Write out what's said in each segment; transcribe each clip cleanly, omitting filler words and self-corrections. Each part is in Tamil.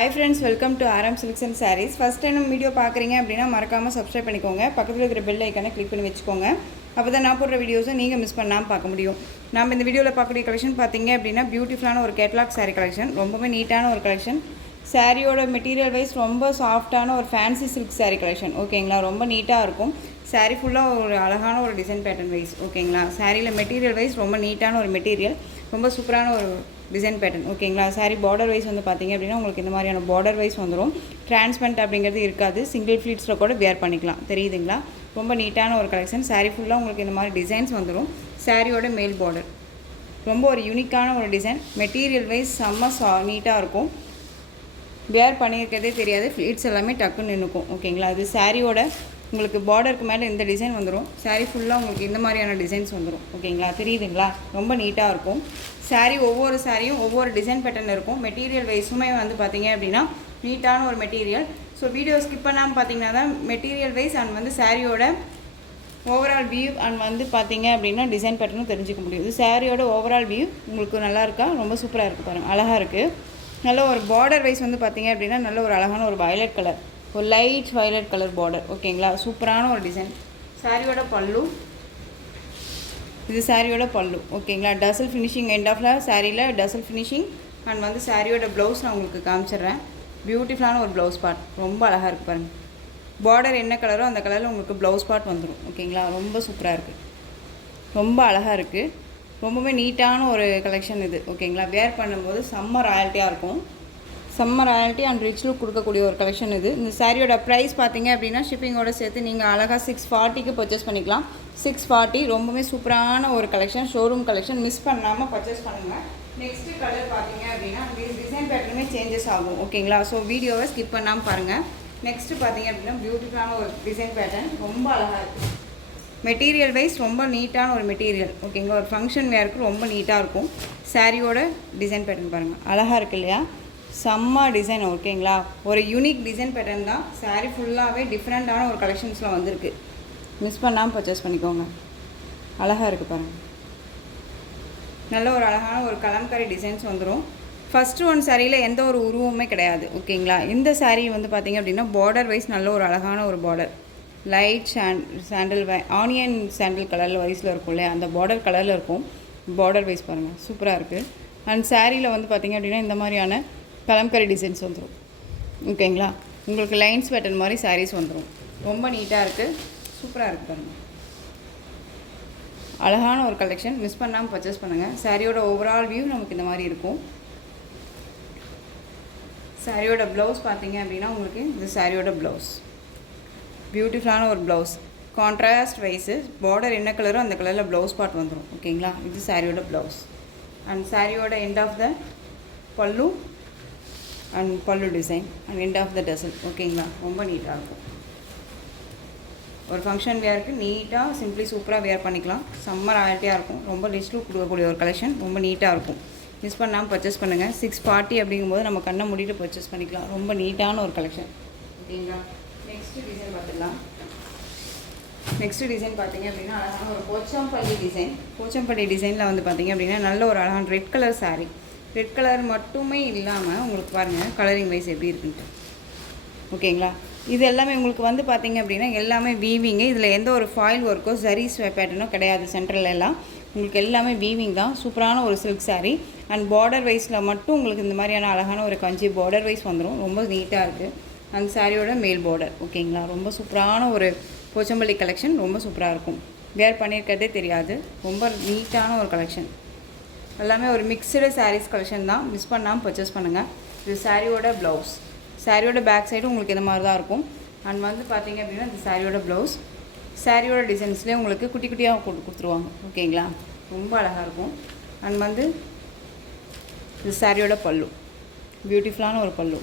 Hi friends, welcome to RM Silks and Sarees. First time video பார்க்குறீங்க அப்படின்னா மறக்காமல் சப்ஸ்கிரைப் பண்ணிக்கோங்க. பக்கத்தில் இருக்கிற பெல் ஐக்கானை கிளிக் பண்ணி வச்சுக்கோங்க. அப்போ தான் நான் போடுற வீடியோஸை நீங்கள் மிஸ் பண்ணாமல் பார்க்க முடியும். நம்ம இந்த வீடியோவில் பார்க்கக்கூடிய கலெக்ஷன் பார்த்தீங்க அப்படின்னா பியூட்டிஃபுல்லான ஒரு கேட்லாக் சாரீ கலெக்ஷன். ரொம்பவே நீட்டான ஒரு கலெக்ஷன். சாரியோட மெட்டீரியல் வைஸ் ரொம்ப சாஃப்டான ஒரு ஃபேன்சி சில்க் சாரீ கலெக்ஷன். ஓகேங்களா, ரொம்ப நீட்டாக இருக்கும். சாரீ ஃபுல்லாக ஒரு அழகான ஒரு டிசைன் பேட்டர்ன் வைஸ். ஓகேங்களா, சாரியில் மெட்டீரியல் வைஸ் ரொம்ப நீட்டான ஒரு மெட்டீரியல், ரொம்ப சூப்பரான ஒரு டிசைன் பேட்டர்ன். ஓகேங்களா, சாரி பார்டர் வைஸ் வந்து பார்த்திங்க அப்படின்னா உங்களுக்கு இந்த மாதிரியான பார்டர் வைஸ் வந்துடும். டிரான்ஸ்பரண்ட் அப்படிங்கிறது இருக்காது. சிங்கிள் ஃப்ளீட்ஸில் கூட வேர் பண்ணிக்கலாம். தெரியுதுங்களா, ரொம்ப நீட்டான ஒரு கலெக்ஷன். சாரீ ஃபுல்லாக உங்களுக்கு இந்த மாதிரி டிசைன்ஸ் வந்துடும். சாரியோட மேல் பார்டர் ரொம்ப ஒரு யூனிக்கான ஒரு டிசைன். மெட்டீரியல் வைஸ் செம்ம நீட்டாக இருக்கும். வேர் பண்ணியிருக்கிறதே தெரியாது. ஃப்ளீட்ஸ் எல்லாமே டக்குன்னு நின்றுக்கும். ஓகேங்களா, அது சாரியோட உங்களுக்கு பார்டருக்கு மேலே இந்த டிசைன் வந்துடும். சாரீ ஃபுல்லாக உங்களுக்கு இந்த மாதிரியான டிசைன்ஸ் வந்துடும். ஓகேங்களா, தெரியுதுங்களா, ரொம்ப நீட்டாக இருக்கும். சாரீ ஒவ்வொரு சாரியும் ஒவ்வொரு டிசைன் பேட்டர்ன் இருக்கும். மெட்டீரியல் வைஸுமே வந்து பார்த்திங்க அப்படின்னா நீட்டான ஒரு மெட்டீரியல். ஸோ வீடியோ ஸ்கிப் பண்ணாமல் பார்த்தீங்கன்னா தான் மெட்டீரியல் வைஸ் அண்ட் வந்து சாரியோட ஓவரால் வியூ அண்ட் வந்து பார்த்திங்க அப்படின்னா டிசைன் பேட்டர்னும் தெரிஞ்சிக்க முடியும். இது சாரியோட ஓவரால் வியூ உங்களுக்கு நல்லா இருக்கா, ரொம்ப சூப்பராக இருக்குது பாருங்கள், அழகாக இருக்குது. நல்ல ஒரு பார்டர் வைஸ் வந்து பார்த்திங்க அப்படின்னா நல்ல ஒரு அழகான ஒரு வயலட் கலர், ஒரு லைட் வயலட் கலர் பார்டர். ஓகேங்களா, சூப்பரான ஒரு டிசைன். சாரியோட பல்லு, இது சாரியோட பல்லு. ஓகேங்களா, டசல் ஃபினிஷிங் எண்ட் ஆஃப்ல சாரியில் டசல் ஃபினிஷிங் அண்ட் வந்து சாரியோட ப்ளவுஸ் நான் உங்களுக்கு காமிச்சிட்றேன். பியூட்டிஃபுல்லான ஒரு ப்ளவுஸ் பார்ட், ரொம்ப அழகாக இருக்குது பாருங்கள். பார்டர் என்ன கலரோ அந்த கலரில் உங்களுக்கு ப்ளவுஸ் பார்ட் வந்துடும். ஓகேங்களா, ரொம்ப சூப்பராக இருக்குது, ரொம்ப அழகாக இருக்குது. ரொம்பவே நீட்டான ஒரு கலெக்ஷன் இது. ஓகேங்களா, வேர் பண்ணும்போது செம்ம ராயல்ட்டியாக இருக்கும். செம்ம ராயல்ட்டி அண்ட் ரிச் லுக் கொடுக்கக்கூடிய ஒரு கலெக்ஷன் இது. இந்த சாரியோட ப்ரைஸ் பார்த்தீங்க அப்படின்னா ஷிப்பிங்கோட சேர்த்து நீங்கள் அழகாக 640க்கு பர்ச்சேஸ் பண்ணிக்கலாம். 640 ரொம்பவே சூப்பரான ஒரு கலெக்ஷன், ஷோரூம் கலெக்ஷன். மிஸ் பண்ணாமல் பர்ச்சேஸ் பண்ணுங்கள். நெக்ஸ்ட்டு கலர் பார்த்தீங்க அப்படின்னா டிசைன் பேட்டர்னுமே சேஞ்சஸ் ஆகும். ஓகேங்களா, ஸோ வீடியோவை ஸ்கிப் பண்ணாமல் பாருங்கள். நெக்ஸ்ட்டு பார்த்தீங்க அப்படின்னா பியூட்டிஃபுல்லான ஒரு டிசைன் பேட்டர்ன், ரொம்ப அழகாக இருக்குது. மெட்டீரியல் வைஸ் ரொம்ப நீட்டான ஒரு மெட்டீரியல். ஓகேங்களா, ஒரு ஃபங்க்ஷன் வேருக்கு ரொம்ப நீட்டாக இருக்கும். சாரியோட டிசைன் பேட்டர்ன் பாருங்கள், அழகாக இருக்குது இல்லையா, செம்ம டிசைன். ஓகேங்களா, ஒரு யூனிக் டிசைன் பேட்டர்ன் தான். சாரீ ஃபுல்லாகவே டிஃப்ரெண்ட்டான ஒரு கலெக்ஷன்ஸில் வந்திருக்கு. மிஸ் பண்ணாமல் பர்ச்சேஸ் பண்ணிக்கோங்க. அழகாக இருக்குது பாருங்கள், நல்ல ஒரு அழகான ஒரு கலம்காரி டிசைன்ஸ் வந்துடும். ஃபஸ்ட்டு ஒன் சாரியில் எந்த ஒரு உருவமே கிடையாது. ஓகேங்களா, இந்த சாரீ வந்து பார்த்திங்க அப்படின்னா பார்டர் வைஸ் நல்ல ஒரு அழகான ஒரு பார்டர், லைட் சாண்டில் ஆனியன் சாண்டில் கலரில் வைஸில் இருக்கும் இல்லையா, அந்த பார்டர் கலரில் இருக்கும். பார்டர் வைஸ் பாருங்கள், சூப்பராக இருக்குது. அண்ட் சாரியில் வந்து பார்த்திங்க அப்படின்னா இந்த மாதிரியான கலம்கரி டிசைன்ஸ் வந்துடும். ஓகேங்களா, உங்களுக்கு லைன்ஸ் பேட்டர்ன் மாதிரி சாரீஸ் வந்துடும். ரொம்ப நீட்டாக இருக்குது, சூப்பராக இருக்குது பாருங்கள், அழகான ஒரு கலெக்ஷன். மிஸ் பண்ணாமல் பர்ச்சேஸ் பண்ணுங்கள். சாரியோட ஓவரால் வியூ நமக்கு இந்த மாதிரி இருக்கும். சாரியோட ப்ளவுஸ் பார்த்தீங்க அப்படின்னா உங்களுக்கு இந்த சாரியோட ப்ளவுஸ் பியூட்டிஃபுல்லான ஒரு ப்ளவுஸ், கான்ட்ராஸ்ட் வைஸு பார்டர் என்ன கலரோ அந்த கலரில் ப்ளவுஸ் பார்ட் வந்துடும். ஓகேங்களா, இது சாரியோட ப்ளவுஸ் அண்ட் சாரியோட end of the pallu and pallu design and end of the tassel. ஓகேங்களா, ரொம்ப நீட்டாக இருக்கும். ஒரு ஃபங்க்ஷன் வேருக்கு நீட்டாக சிம்பிளி சூப்பராக வேர் பண்ணிக்கலாம். சம்மர் ஆயில்ட்டியாக இருக்கும். ரொம்ப ரிச் லுக் கொடுக்கக்கூடிய ஒரு கலெக்ஷன், ரொம்ப நீட்டாக இருக்கும். மிஸ் பண்ணாமல் பர்ச்சேஸ் பண்ணுங்கள். 640 அப்படிங்கும்போது நம்ம கண்ணை மூடிட்டு பர்ச்சேஸ் பண்ணிக்கலாம். ரொம்ப நீட்டான ஒரு கலெக்ஷன். ஓகேங்களா, நெக்ஸ்ட்டு டிசைன் பார்த்துக்கலாம். நெக்ஸ்ட்டு டிசைன் பார்த்தீங்க அப்படின்னா அழகான ஒரு போச்சம்பள்ளி டிசைன். போச்சம்பள்ளி டிசைனில் வந்து பார்த்திங்க அப்படின்னா நல்ல ஒரு அழகான red colour sari. Red colour மட்டுமே இல்லாமல் உங்களுக்கு பாருங்கள் கலரிங் வைஸ் எப்படி இருக்குன்ட்டு. ஓகேங்களா, இது எல்லாமே உங்களுக்கு வந்து பார்த்திங்க அப்படின்னா எல்லாமே வீவிங்கு. இதில் எந்த ஒரு ஃபாயில் ஒர்க்கோ ஜரீஸ் பேட்டர்னோ கிடையாது. சென்ட்ரல் எல்லாம் உங்களுக்கு எல்லாமே வீவிங் தான். சூப்பரான ஒரு சில்க் சாரீ அண்ட் பார்டர் வைஸில் மட்டும் உங்களுக்கு இந்த மாதிரியான அழகான ஒரு கஞ்சி பார்டர் வைஸ் வந்துடும். ரொம்ப நீட்டாக இருக்குது. அந்த சாரியோட மேல் பார்டர். ஓகேங்களா, ரொம்ப சூப்பரான ஒரு போச்சம்பள்ளி கலெக்ஷன், ரொம்ப சூப்பராக இருக்கும். வேர் பண்ணியிருக்கிறதே தெரியாது. ரொம்ப நீட்டான ஒரு கலெக்ஷன். எல்லாமே ஒரு மிக்சடு சாரீஸ் கலெக்ஷன் தான். மிஸ் பண்ணாமல் பர்ச்சேஸ் பண்ணுங்கள். இது சாரியோட ப்ளவுஸ். சாரியோட பேக் சைடு உங்களுக்கு இந்த மாதிரி தான் இருக்கும். அண்ட் வந்து பார்த்திங்க அப்படின்னா இந்த சாரியோட ப்ளவுஸ், சாரியோட டிசைன்ஸ்லேயே உங்களுக்கு குட்டி குட்டியாக கொடுத்துருவாங்க. ஓகேங்களா, ரொம்ப அழகாக இருக்கும். அண்ட் வந்து இது சாரியோட பல்லு, பியூட்டிஃபுல்லான ஒரு பல்லு,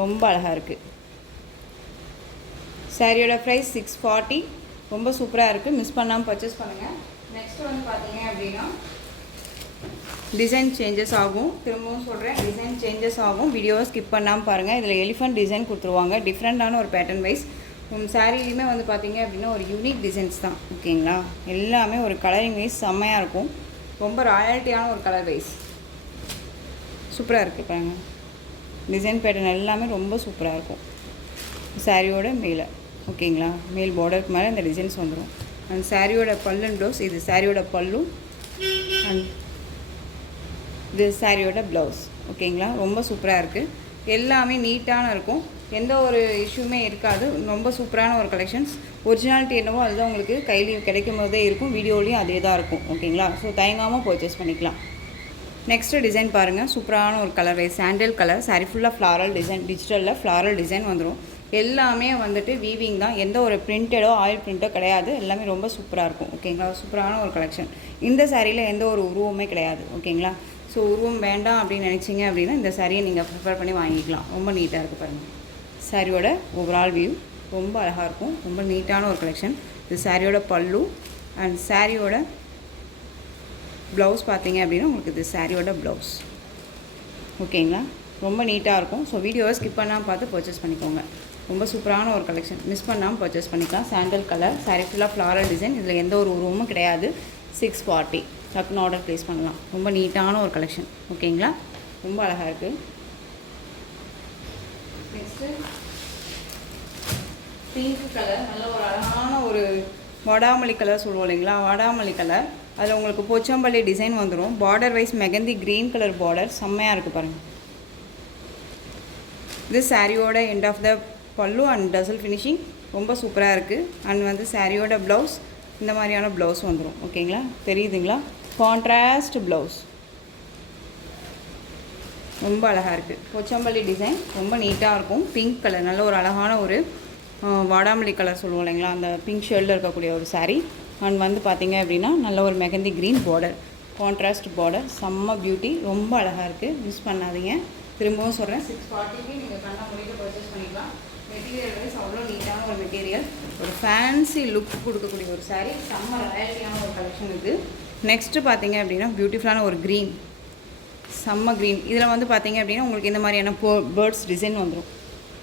ரொம்ப அழகாக இருக்குது. சாரியோட ப்ரைஸ் 640, ரொம்ப சூப்பராக இருக்குது. மிஸ் பண்ணாமல் பர்ச்சேஸ் பண்ணுங்கள். நெக்ஸ்ட்டு வந்து பார்த்திங்க அப்படின்னா டிசைன் சேஞ்சஸ் ஆகும். திரும்பவும் சொல்கிறேன், டிசைன் சேஞ்சஸ் ஆகும். வீடியோவை ஸ்கிப் பண்ணாமல் பாருங்கள். இதில் எலிஃபண்ட் டிசைன் கொடுத்துருவாங்க, டிஃப்ரெண்ட்டான ஒரு பேட்டர்ன் வைஸ். சாரிலையுமே வந்து பார்த்திங்க அப்படின்னா ஒரு யூனிக் டிசைன்ஸ் தான். ஓகேங்களா, எல்லாமே ஒரு கலரிங் வைஸ் செம்மையாக இருக்கும். ரொம்ப ராயல்ட்டியான ஒரு கலர் வைஸ், சூப்பராக இருக்குது பாருங்கள். டிசைன் பேட்டர்ன் எல்லாமே ரொம்ப சூப்பராக இருக்கும். சாரியோட மேலே ஓகேங்களா, மேல் பார்டருக்கு மேலே இந்த டிசைன்ஸ் வந்துடும். அண்ட் சாரியோட பல்லு அண்ட் ப்ளவுஸ், இது சாரியோட பல்லு அண்ட் இது சாரியோட ப்ளவுஸ் ஓகேங்களா. ரொம்ப சூப்பராக இருக்குது, எல்லாமே நீட்டான இருக்கும், எந்த ஒரு இஷ்யூமே இருக்காது. ரொம்ப சூப்பரான ஒரு கலெக்ஷன்ஸ். ஒரிஜினாலிட்டி என்னவோ அதுதான் உங்களுக்கு கையில் கிடைக்கும் போதே இருக்கும், வீடியோலேயும் அதே தான் இருக்கும் ஓகேங்களா. ஸோ தயங்காமல் பர்ச்சேஸ் பண்ணிக்கலாம். நெக்ஸ்ட்டு டிசைன் பாருங்கள், சூப்பரான ஒரு colour wise sandal colour. Sari ஃபுல்லாக ஃப்ளாரல் டிசைன், டிஜிட்டலில் ஃப்ளாரல் டிசைன் வந்துடும். எல்லாமே வந்துட்டு வீவிங் தான், எந்த ஒரு பிரிண்டடோ ஆயில் பிரிண்டோ கிடையாது. எல்லாமே ரொம்ப சூப்பராக இருக்கும் ஓகேங்களா. சூப்பரான ஒரு கலெக்ஷன். இந்த சாரியில் எந்த ஒரு உருவமே கிடையாது ஓகேங்களா. ஸோ உருவம் வேண்டாம் அப்படின்னு நினச்சிங்க அப்படின்னா இந்த சாரியை நீங்கள் ப்ரிஃபர் பண்ணி வாங்கிக்கலாம். ரொம்ப நீட்டாக இருக்குது பாருங்கள். சாரியோட ஓவரால் வியூ ரொம்ப அழகாக இருக்கும், ரொம்ப நீட்டான ஒரு கலெக்ஷன். இது சாரியோட பல்லு அண்ட் சாரியோட ப்ளவுஸ் பார்த்தீங்க அப்படின்னா உங்களுக்கு இது சாரியோட ப்ளவுஸ் ஓகேங்களா. ரொம்ப நீட்டாக இருக்கும். ஸோ வீடியோவை ஸ்கிப் பண்ணாமல் பார்த்து பர்ச்சேஸ் பண்ணிக்கோங்க. ரொம்ப சூப்பரான ஒரு கலெக்ஷன், மிஸ் பண்ணாமல் பர்ச்சேஸ் பண்ணிக்கலாம். சாண்டல் கலர், சாரி ஃபுல்லாக ஃப்ளாரல் டிசைன், இதில் எந்த ஒரு உருவமும் கிடையாது. 640 டக்குன்னு ஆர்டர் ப்ளேஸ் பண்ணலாம். ரொம்ப நீட்டான ஒரு கலெக்ஷன் ஓகேங்களா, ரொம்ப அழகாக இருக்குது. நெக்ஸ்ட்டு பிங்க் கலர், நல்ல ஒரு அழகான ஒரு வாடாமல்லி கலர் சொல்லுவோம் இல்லைங்களா, வாடாமல்லி கலர். அதில் உங்களுக்கு போச்சம்பள்ளி டிசைன் வந்துடும். Border wise mehndi green colour border, செம்மையாக இருக்குது பாருங்கள். இது சாரியோட end of the pallu and டசல் finishing ரொம்ப சூப்பராக இருக்குது. அண்ட் வந்து சாரியோட ப்ளவுஸ் இந்த மாதிரியான ப்ளவுஸ் வந்துடும் ஓகேங்களா. தெரியுதுங்களா, கான்ட்ராஸ்ட் ப்ளவுஸ் ரொம்ப அழகாக இருக்குது. போச்சம்பள்ளி டிசைன் ரொம்ப நீட்டாக இருக்கும். பிங்க் கலர், நல்ல ஒரு அழகான ஒரு வாடாமல்லி கலர் சொல்லுவோம் இல்லைங்களா, அந்த பிங்க் ஷேடில் இருக்கக்கூடிய ஒரு சாரீ. அண்ட் வந்து பார்த்திங்க அப்படின்னா நல்ல ஒரு mehndi green border, contrast border, செம்ம பியூட்டி, ரொம்ப அழகாக இருக்குது. மிஸ் பண்ணாதீங்க. திரும்பவும் சொல்கிறேன், 640க்கு நீங்கள் கண்ணா முடிவில் பர்ச்சேஸ் பண்ணிக்கலாம். மெட்டீரியல் வைஸ் அவ்வளோ நீட்டான ஒரு மெட்டீரியல், ஒரு ஃபேன்சி லுக் கொடுக்கக்கூடிய ஒரு சாரீ, செம்ம ராயல்ட்டியான ஒரு கலெக்ஷன் இது. நெக்ஸ்ட்டு பார்த்தீங்க அப்படின்னா பியூட்டிஃபுல்லான ஒரு க்ரீன், செம்ம க்ரீன். இதில் வந்து பார்த்தீங்க அப்படின்னா உங்களுக்கு இந்த மாதிரியான பேர்ட்ஸ் டிசைன் வந்துடும்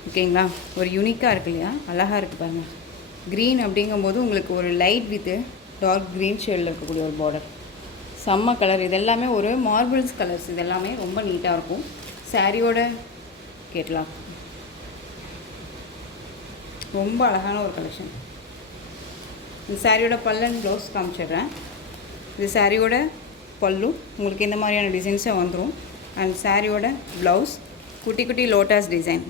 ஓகேங்களா. ஒரு யூனிக்காக இருக்கு இல்லையா, அழகாக இருக்குது பாருங்கள். க்ரீன் அப்படிங்கும்போது உங்களுக்கு ஒரு லைட் வித்து டார்க் க்ரீன் ஷேடில் இருக்கக்கூடிய ஒரு பார்டர், செம்ம கலர். இது எல்லாமே ஒரு மார்பிள்ஸ் கலர்ஸ், இது எல்லாமே ரொம்ப நீட்டாக இருக்கும். சாரியோட கேட்கலாம், ரொம்ப அழகான ஒரு கலெக்ஷன். இந்த சாரியோட பல்லன் ப்ளவுஸ் காமிச்சிடுறேன். இது சாரியோட பல்லு, உங்களுக்கு இந்த மாதிரியான டிசைன்ஸே வந்துடும். அண்ட் சாரியோட ப்ளவுஸ் குட்டி குட்டி லோட்டஸ் டிசைன்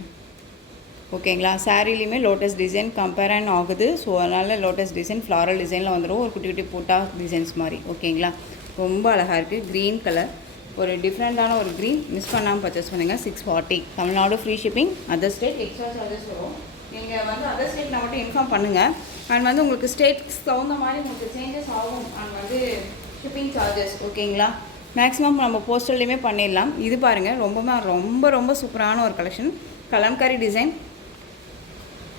ஓகேங்களா. சாரிலையுமே லோட்டஸ் டிசைன் கம்பேர் அண்ட் ஆகுது. ஸோ அதனால் லோட்டஸ் டிசைன் ஃப்ளாரல் டிசைனில் வந்துடும், ஒரு குட்டி குட்டி பூட்டா டிசைன்ஸ் மாதிரி ஓகேங்களா. ரொம்ப அழகாக இருக்குது. க்ரீன் கலர், ஒரு டிஃப்ரெண்ட்டான ஒரு க்ரீன். மிஸ் பண்ணாமல் பர்ச்சேஸ் பண்ணுங்கள். 640 Tamil Nadu free shipping. Other state extra charges வரும். நீங்கள் வந்து அதர் ஸ்டேட்டில் மட்டும் இன்ஃபார்ம் பண்ணுங்கள். அண்ட் வந்து உங்களுக்கு ஸ்டேட்ஸ்க்கு தகுந்த மாதிரி உங்களுக்கு சேஞ்சஸ் ஆகும். அண்ட் வந்து ஷிப்பிங் சார்ஜஸ் ஓகேங்களா. மேக்ஸிமம் நம்ம போஸ்டல்லையுமே பண்ணிடலாம். இது பாருங்கள், ரொம்ப ரொம்ப சூப்பரான ஒரு கலெக்ஷன். கலம்காரி டிசைன்,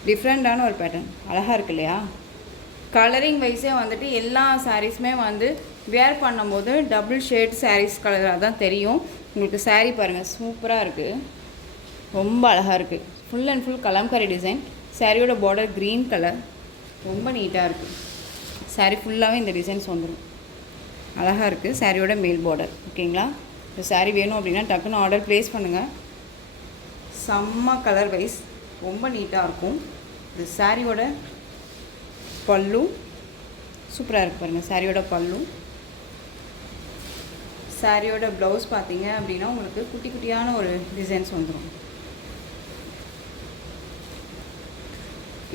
டிஃப்ரெண்ட்டான ஒரு பேட்டர்ன், அழகாக இருக்கு இல்லையா. கலரிங் வைஸே வந்துட்டு எல்லா சாரீஸுமே வந்து வேர் பண்ணும்போது டபுள் ஷேட் சாரீஸ் கலராக தான் தெரியும் உங்களுக்கு. சாரீ பாருங்கள், சூப்பராக இருக்குது, ரொம்ப அழகாக இருக்குது. Full and full Kalamkari design. சாரியோட பார்டர் க்ரீன் கலர், ரொம்ப நீட்டாக இருக்குது. சாரீ ஃபுல்லாகவே இந்த டிசைன்ஸ் வந்துடும், அழகாக இருக்குது. சாரியோட மேல் பார்டர் ஓகேங்களா. இந்த சாரீ வேணும் அப்படின்னா டக்குன்னு ஆர்டர் ப்ளேஸ் பண்ணுங்கள். செம்ம கலர் வைஸ் ரொம்ப நீட்டாக இருக்கும். இது சாரியோட பல்லு சூப்பராக இருக்குது பாருங்கள். சாரியோட பல்லு, சாரியோட ப்ளவுஸ் பார்த்தீங்க அப்படின்னா உங்களுக்கு குட்டி குட்டியான ஒரு டிசைன்ஸ் வந்துடும்.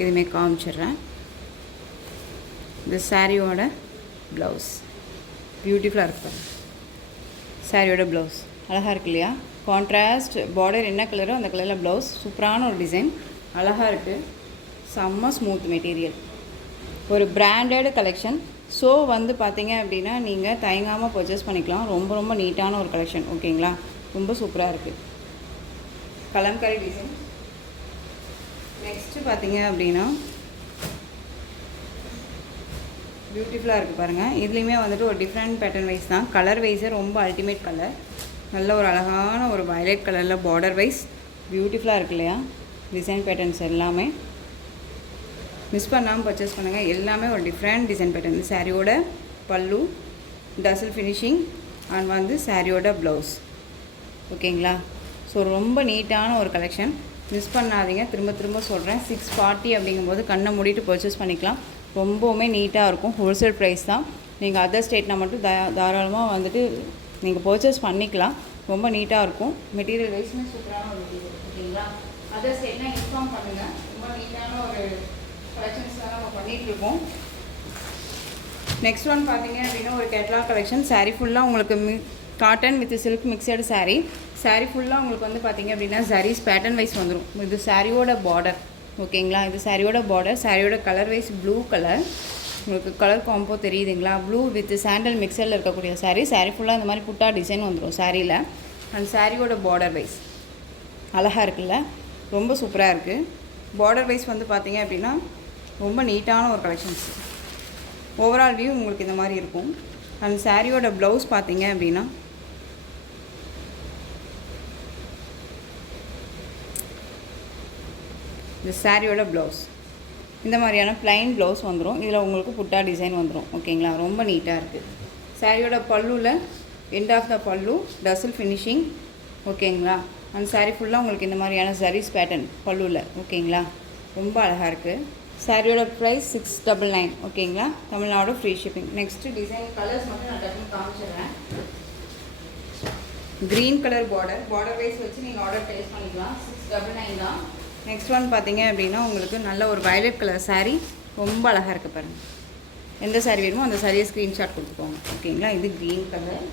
இதுமே காமிச்சிடுறேன். இந்த சாரியோட ப்ளவுஸ் பியூட்டிஃபுல்லாக இருக்குது. சாரியோட ப்ளவுஸ் அழகாக இருக்கு இல்லையா. கான்ட்ராஸ்ட் பார்டர் என்ன கலரோ அந்த கலரில் ப்ளவுஸ், சூப்பரான ஒரு டிசைன், அழகாக இருக்குது. செம்ம ஸ்மூத் மெட்டீரியல், ஒரு பிராண்டட் கலெக்ஷன். ஸோ வந்து பார்த்தீங்க அப்படின்னா நீங்கள் தயங்காமல் பர்ச்சேஸ் பண்ணிக்கலாம். ரொம்ப ரொம்ப நீட்டான ஒரு கலெக்ஷன் ஓகேங்களா. ரொம்ப சூப்பராக இருக்குது. கலம்காரி டிசைன். நெக்ஸ்ட்டு பார்த்தீங்க அப்படின்னா பியூட்டிஃபுல்லாக இருக்குது பாருங்கள். இதுலேயுமே வந்துட்டு ஒரு டிஃப்ரெண்ட் பேட்டர்ன் வைஸ் தான். கலர் வைஸே ரொம்ப அல்டிமேட் கலர், நல்ல ஒரு அழகான ஒரு வயலட் கலரில் பார்டர் வைஸ் பியூட்டிஃபுல்லாக இருக்கு இல்லையா. டிசைன் பேட்டர்ன்ஸ் எல்லாமே மிஸ் பண்ணாமல் பர்ச்சேஸ் பண்ணுங்கள். எல்லாமே ஒரு டிஃப்ரெண்ட் டிசைன் பேட்டர்ன். சாரியோட பல்லு, டசல் ஃபினிஷிங் அண்ட் வந்து சாரியோட ப்ளவுஸ் ஓகேங்களா. ஸோ ரொம்ப நீட்டான ஒரு கலெக்ஷன், மிஸ் பண்ணாதீங்க. திரும்ப திரும்ப சொல்கிறேன், 640 அப்படிங்கும்போது கண்ணை மூடிட்டு பர்ச்சேஸ் பண்ணிக்கலாம். ரொம்பவுமே நீட்டாக இருக்கும். ஹோல்சேல் ப்ரைஸ் தான். நீங்கள் அதர் ஸ்டேட்னால் மட்டும் தாராளமாக வந்துட்டு நீங்கள் பர்ச்சேஸ் பண்ணிக்கலாம். ரொம்ப நீட்டாக இருக்கும். மெட்டீரியல் வைஸுமே சூப்பரான ஒரு மெட்டீரியல். ஓகேங்களா? அதர் ஸ்டேட்னால் இன்ஃபார்ம் பண்ணுங்கள். ரொம்ப நீட்டான ஒரு கலெக்ஷன்ஸ் தான் நம்ம பண்ணிகிட்ருக்கோம். நெக்ஸ்ட் ஒன் பார்த்தீங்க அப்படின்னா ஒரு கேட்லாக் கலெக்ஷன். சாரீ ஃபுல்லாக உங்களுக்கு cotton with silk mixed sari. Sari ஃபுல்லாக உங்களுக்கு வந்து பார்த்திங்க அப்படின்னா சாரீஸ் பேட்டர்ன் வைஸ் வந்துடும். இது சாரியோட பார்டர். ஓகேங்களா? இது சாரியோட பார்டர். சாரியோட கலர் வைஸ் ப்ளூ கலர். உங்களுக்கு கலர் காம்போ தெரியுதுங்களா? ப்ளூ வித் சாண்டல் மிக்சரில் இருக்கக்கூடிய சாரீ. சாரீ ஃபுல்லாக இந்த மாதிரி புட்டா டிசைன் வந்துடும் சாரியில். அண்ட் சாரியோட பார்டர் வைஸ் அழகாக இருக்குல்ல, ரொம்ப சூப்பராக இருக்குது. பார்டர் வைஸ் வந்து பார்த்திங்க அப்படின்னா ரொம்ப நீட்டான ஒரு கலெக்ஷன்ஸ். ஓவரால் வியூ உங்களுக்கு இந்த மாதிரி இருக்கும். அண்ட் சாரியோட ப்ளவுஸ் பார்த்தீங்க அப்படின்னா இந்த சாரியோட ப்ளவுஸ் இந்த மாதிரியான ப்ளைன் ப்ளவுஸ் வந்துடும். இதில் உங்களுக்கு புட்டா டிசைன் வந்துடும். ஓகேங்களா? ரொம்ப நீட்டாக இருக்குது. சாரியோட பல்லுவில் எண்ட் ஆஃப் த பல்லு டசல் ஃபினிஷிங். ஓகேங்களா? அந்த சாரீ ஃபுல்லாக உங்களுக்கு இந்த மாதிரியான சாரீஸ் பேட்டர்ன் பல்லுவில். ஓகேங்களா? ரொம்ப அழகாக இருக்குது. சாரியோட ப்ரைஸ் 699. ஓகேங்களா? Tamil Nadu free shipping. Next design colours மட்டும் நான் டக்குன்னு காமிச்சிடுறேன். க்ரீன் கலர் பார்டர் வைஸ் வச்சு நீங்கள் ஆர்டர் ப்ளேஸ் பண்ணிக்கலாம். 699 தான். நெக்ஸ்ட் ஒன் பார்த்தீங்க அப்படின்னா உங்களுக்கு நல்ல ஒரு வயலட் கலர் சாரீ. ரொம்ப அழகாக இருக்குது பாருங்கள். எந்த சாரீ வேணுமோ அந்த சாரியை ஸ்க்ரீன்ஷாட் கொடுத்துக்கோங்க. ஓகேங்களா? இது க்ரீன் கலர்.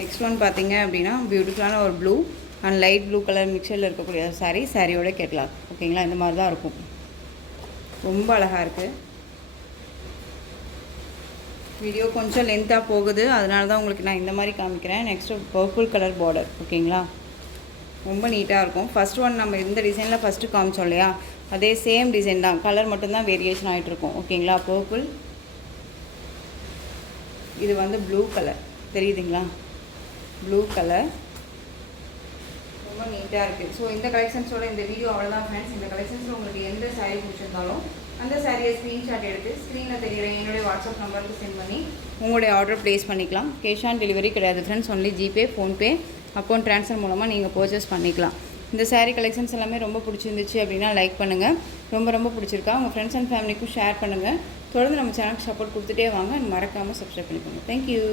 நெக்ஸ்ட் ஒன் பார்த்தீங்க அப்படின்னா பியூட்டிஃபுல்லான ஒரு blue and light blue colour மிக்சரில் இருக்கக்கூடிய சாரியோட கேட்லாக். ஓகேங்களா? இந்த மாதிரி தான் இருக்கும். ரொம்ப அழகாக இருக்குது. வீடியோ கொஞ்சம் லென்த்தாக போகுது, அதனால தான் உங்களுக்கு நான் இந்த மாதிரி காமிக்கிறேன். Next purple colour border. ஓகேங்களா? ரொம்ப நீட்டாக இருக்கும். ஃபஸ்ட் ஒன் நம்ம இந்த டிசைனில் ஃபஸ்ட்டு காமிச்சோம் இல்லையா, அதே சேம் டிசைன் தான், கலர் மட்டும்தான் வேரியேஷன் ஆகிட்ருக்கும். ஓகேங்களா? பர்பிள், இது வந்து ப்ளூ கலர் தெரியுதுங்களா? ப்ளூ கலர் ரொம்ப நீட்டாக இருக்குது. ஸோ இந்த கலெக்ஷன்ஸோட இந்த வீடியோ அவ்வளோதான் ஃப்ரெண்ட்ஸ். இந்த கலெக்ஷன்ஸில் உங்களுக்கு எந்த சாரீ பிடிச்சிருந்தாலும் அந்த சாரியை ஸ்க்ரீன்ஷாட் எடுத்து ஸ்க்ரீனில் தெரிகிற என்னுடைய வாட்ஸ்அப் நம்பருக்கு சென்ட் பண்ணி உங்களுடைய ஆர்டர் ப்ளேஸ் பண்ணிக்கலாம். கேஷ் ஆன் டெலிவரி கிடையாது friends. Only GPay, PhonePe, account transfer மூலமாக நீங்கள் பர்ச்சேஸ் பண்ணிக்கலாம். இந்த சாரீ கலெக்ஷன்ஸ் எல்லாமே ரொம்ப பிடிச்சிருந்துச்சு அப்படின்னா லைக் பண்ணுங்கள். ரொம்ப பிடிச்சிருக்கா உங்கள் ஃப்ரெண்ட்ஸ் அண்ட் ஃபேமிலிக்கும் ஷேர் பண்ணுங்கள். தொடர்ந்து நம்ம சேனலுக்கு சப்போர்ட் கொடுத்துட்டே வாங்க. மறக்காமல் சப்ஸ்கிரைப் பண்ணிக்கோங்க. தேங்க்யூ.